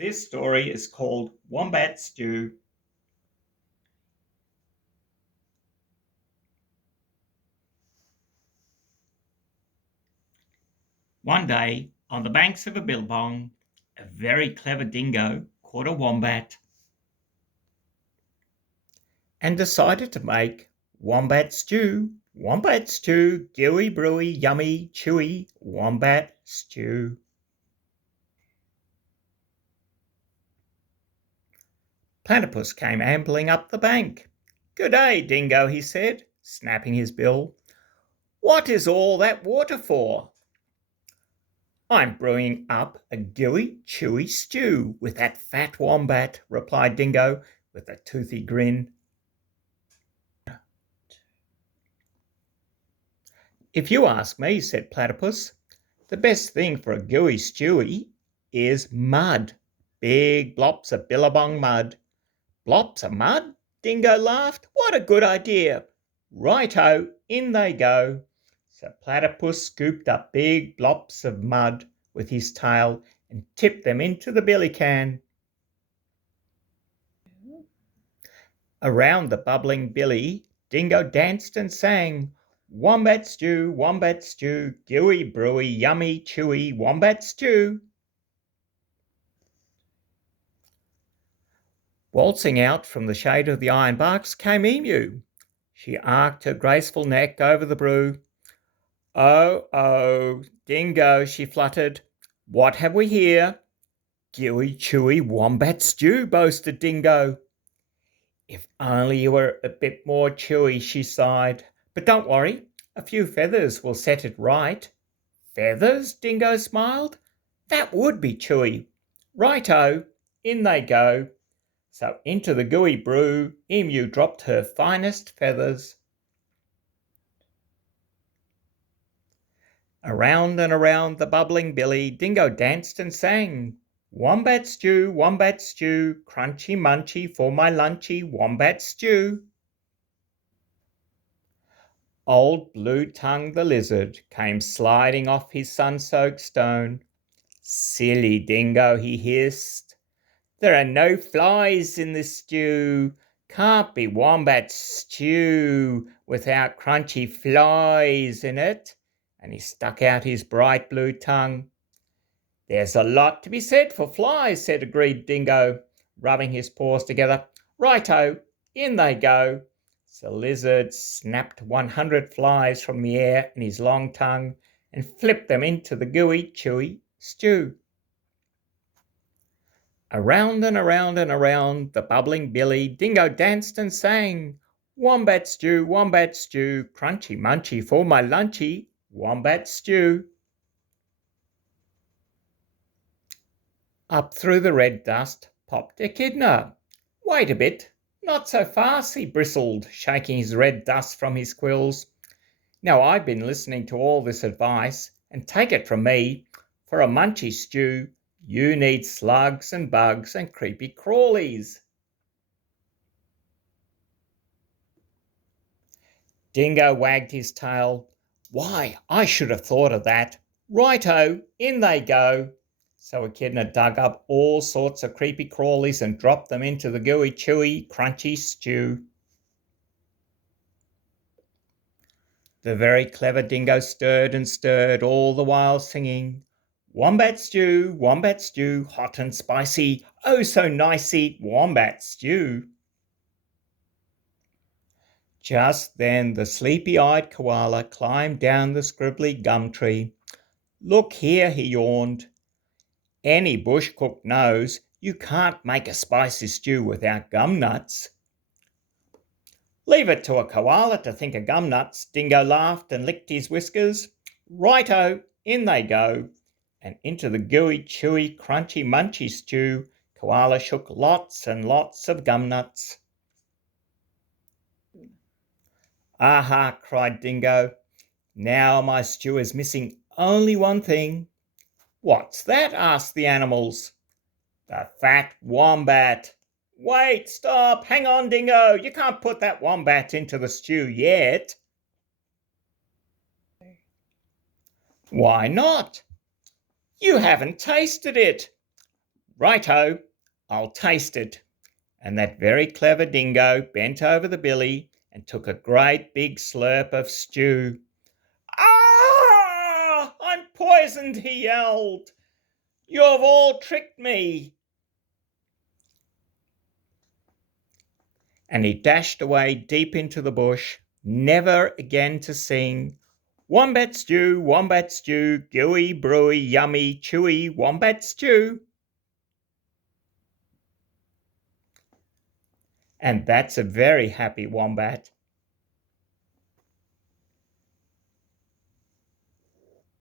This story is called Wombat Stew. One day, on the banks of a billabong, a very clever dingo caught a wombat and decided to make wombat stew. Wombat stew, gooey, brewy, yummy, chewy, wombat stew. Platypus came ambling up the bank. "Good day, Dingo," he said, snapping his bill. "What is all that water for?" "I'm brewing up a gooey, chewy stew with that fat wombat," replied Dingo with a toothy grin. "If you ask me," said Platypus, "the best thing for a gooey stewy is mud. Big blops of billabong mud." "Blops of mud?" Dingo laughed. "What a good idea! Righto, in they go." So Platypus scooped up big blops of mud with his tail and tipped them into the billy can. Around the bubbling billy, Dingo danced and sang, wombat stew, gooey, brewy, yummy, chewy, wombat stew." Waltzing out from the shade of the ironbarks came Emu. She arched her graceful neck over the brew. "Oh, oh, Dingo," she fluttered. "What have we here?" "Gooey, chewy wombat stew," boasted Dingo. "If only you were a bit more chewy," she sighed. "But don't worry, a few feathers will set it right." "Feathers?" Dingo smiled. "That would be chewy." "Righto, in they go." So into the gooey brew Emu dropped her finest feathers. Around and around the bubbling billy Dingo danced and sang, wombat stew, crunchy munchy for my lunchy, wombat stew." Old Blue Tongue the lizard came sliding off his sun-soaked stone. "Silly Dingo," he hissed, "there are no flies in this stew. Can't be wombat stew without crunchy flies in it." And he stuck out his bright blue tongue. "There's a lot to be said for flies," agreed Dingo, rubbing his paws together. "Righto, in they go." So Lizard snapped 100 flies from the air in his long tongue and flipped them into the gooey, chewy stew. Around and around and around the bubbling billy Dingo danced and sang, wombat stew, crunchy munchy for my lunchy, wombat stew." Up through the red dust popped Echidna. "Wait a bit, not so fast," he bristled, shaking his red dust from his quills. "Now I've been listening to all this advice, and take it from me, for a munchy stew, you need slugs and bugs and creepy crawlies." Dingo wagged his tail. "Why, I should have thought of that. Righto, in they go." So Echidna dug up all sorts of creepy crawlies and dropped them into the gooey, chewy, crunchy stew. The very clever Dingo stirred and stirred, all the while singing, wombat stew, hot and spicy, oh so nicey, wombat stew." Just then the sleepy-eyed koala climbed down the scribbly gum tree. "Look here," he yawned. "Any bush cook knows you can't make a spicy stew without gum nuts." "Leave it to a koala to think of gum nuts," Dingo laughed and licked his whiskers. "Righto, in they go." And into the gooey, chewy, crunchy, munchy stew Koala shook lots and lots of gum nuts. "Aha!" cried Dingo. "Now my stew is missing only one thing." "What's that?" asked the animals. "The fat wombat." "Wait, stop, hang on, Dingo. You can't put that wombat into the stew yet." "Why not?" "You haven't tasted it." Righto, I'll taste it. And that very clever dingo bent over the billy and took a great big slurp of stew. Ah! I'm poisoned, he yelled. You've all tricked me. And he dashed away deep into the bush, never again to sing, Wombat stew, gooey, brewy, yummy, chewy, wombat stew. And that's a very happy wombat.